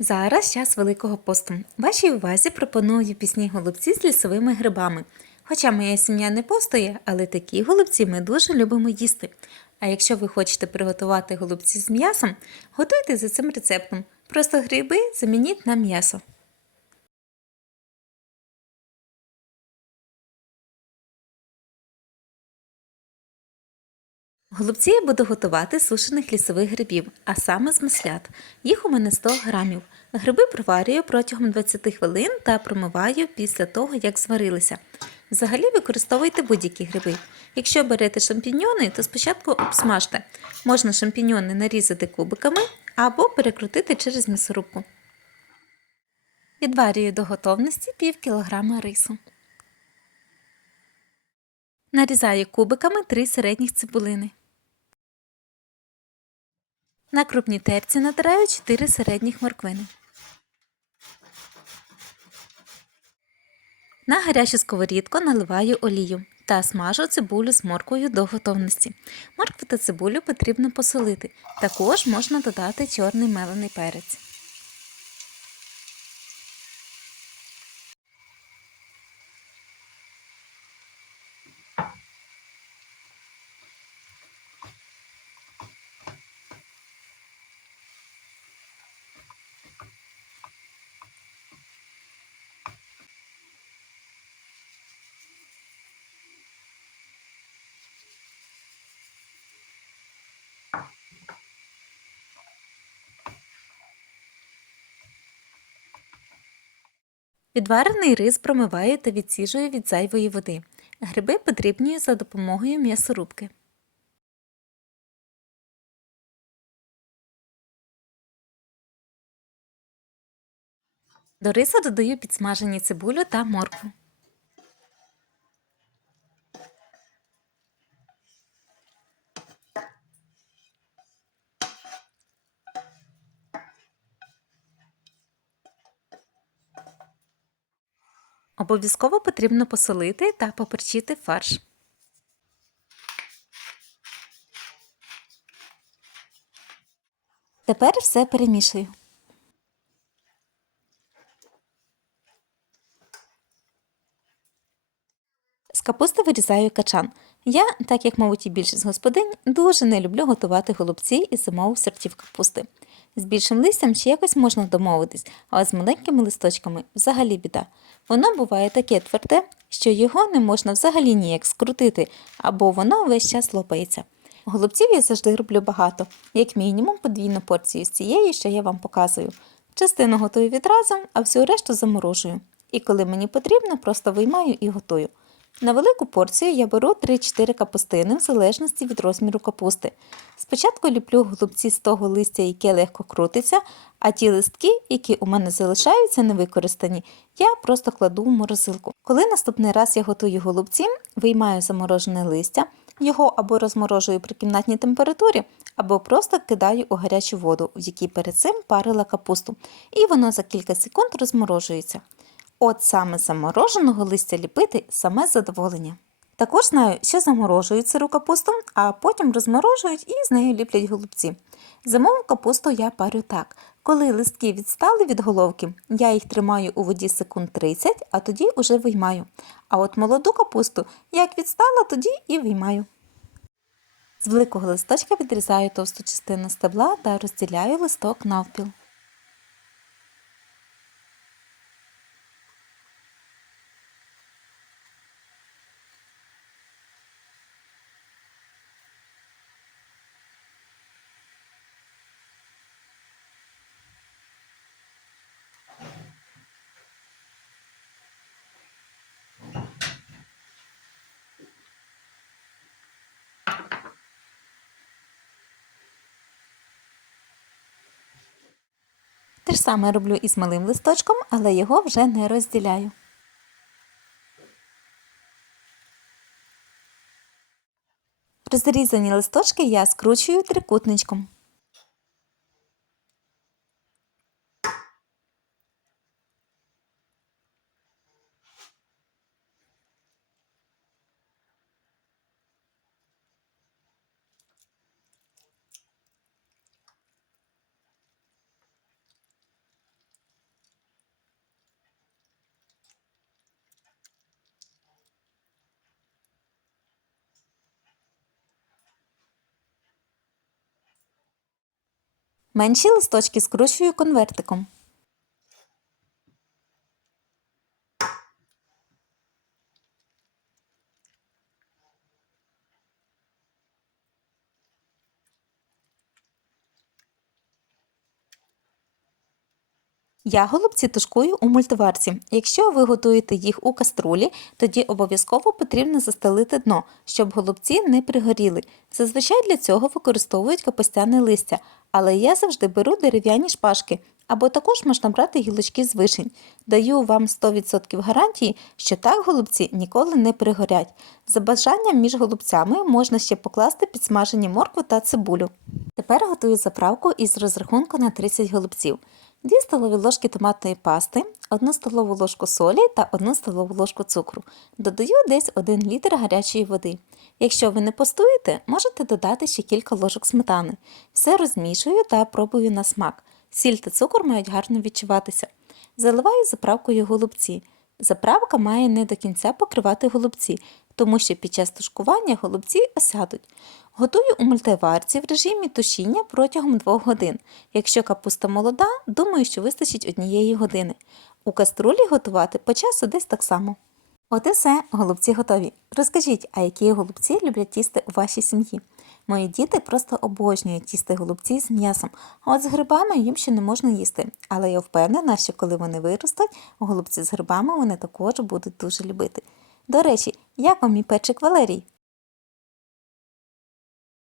Зараз час Великого посту. Вашій увазі пропоную пісні голубці з лісовими грибами. Хоча моя сім'я не постує, але такі голубці ми дуже любимо їсти. А якщо ви хочете приготувати голубці з м'ясом, готуйте за цим рецептом. Просто гриби замініть на м'ясо. Голубці я буду готувати з сушених лісових грибів, а саме з маслят. Їх у мене 100 грамів. Гриби проварюю протягом 20 хвилин та промиваю після того, як зварилися. Взагалі використовуйте будь-які гриби. Якщо берете шампіньйони, то спочатку обсмажте. Можна шампіньйони нарізати кубиками або перекрутити через м'ясорубку. Відварюю до готовності пів кілограма рису. Нарізаю кубиками 3 середніх цибулини. На крупній терці натираю 4 середніх морквини. На гарячу сковорідку наливаю олію та смажу цибулю з морквою до готовності. Моркву та цибулю потрібно посолити. Також можна додати чорний мелений перець. Відварений рис промиваю та відсіжую від зайвої води. Гриби потрібні за допомогою м'ясорубки. До риса додаю підсмажені цибулю та моркву. Обов'язково потрібно посолити та поперчити фарш. Тепер все перемішую. З капусти вирізаю качан. Я, так як, мабуть, і більшість господинь, дуже не люблю готувати голубці із зимових сортів капусти. З більшим листям ще якось можна домовитись, а з маленькими листочками взагалі біда. Воно буває таке тверде, що його не можна взагалі ніяк скрутити, або воно весь час лопається. Голубців я завжди роблю багато, як мінімум подвійну порцію з цієї, що я вам показую. Частину готую відразу, а всю решту заморожую. І коли мені потрібно, просто виймаю і готую. На велику порцію я беру 3-4 капустини в залежності від розміру капусти. Спочатку ліплю голубці з того листя, яке легко крутиться, а ті листки, які у мене залишаються невикористані, я просто кладу в морозилку. Коли наступний раз я готую голубці, виймаю заморожене листя, його або розморожую при кімнатній температурі, або просто кидаю у гарячу воду, в якій перед цим парила капусту, і воно за кілька секунд розморожується. От саме замороженого листя ліпити саме задоволення. Також знаю, що заморожують сиру капусту, а потім розморожують і з нею ліплять голубці. Зимову капусту я парю так. Коли листки відстали від головки, я їх тримаю у воді секунд 30, а тоді уже виймаю. А от молоду капусту, як відстала, тоді і виймаю. З великого листочка відрізаю товсту частину стебла та розділяю листок навпіл. Те ж саме роблю і з малим листочком, але його вже не розділяю. Розрізані листочки я скручую трикутничком. Менші листочки скручую конвертиком. Я голубці тушкую у мультиварці. Якщо ви готуєте їх у каструлі, тоді обов'язково потрібно застелити дно, щоб голубці не пригоріли. Зазвичай для цього використовують капустяне листя, але я завжди беру дерев'яні шпажки. Або також можна брати гілочки з вишень. Даю вам 100% гарантії, що так голубці ніколи не пригорять. За бажанням між голубцями можна ще покласти підсмажені моркву та цибулю. Тепер готую заправку із розрахунку на 30 голубців. 2 столові ложки томатної пасти, 1 столову ложку солі та 1 столову ложку цукру. Додаю десь 1 літр гарячої води. Якщо ви не постуєте, можете додати ще кілька ложок сметани. Все розмішую та пробую на смак. Сіль та цукор мають гарно відчуватися. Заливаю заправкою голубці. Заправка має не до кінця покривати голубці, тому що під час тушкування голубці осядуть. Готую у мультиварці в режимі тушіння протягом 2 годин. Якщо капуста молода, думаю, що вистачить однієї години. У каструлі готувати по часу десь так само. От і все, голубці готові. Розкажіть, а які голубці люблять їсти у вашій сім'ї? Мої діти просто обожнюють їсти голубці з м'ясом, а от з грибами їм ще не можна їсти. Але я впевнена, що коли вони виростуть, голубці з грибами вони також будуть дуже любити. До речі, як вам мій печик Валерій?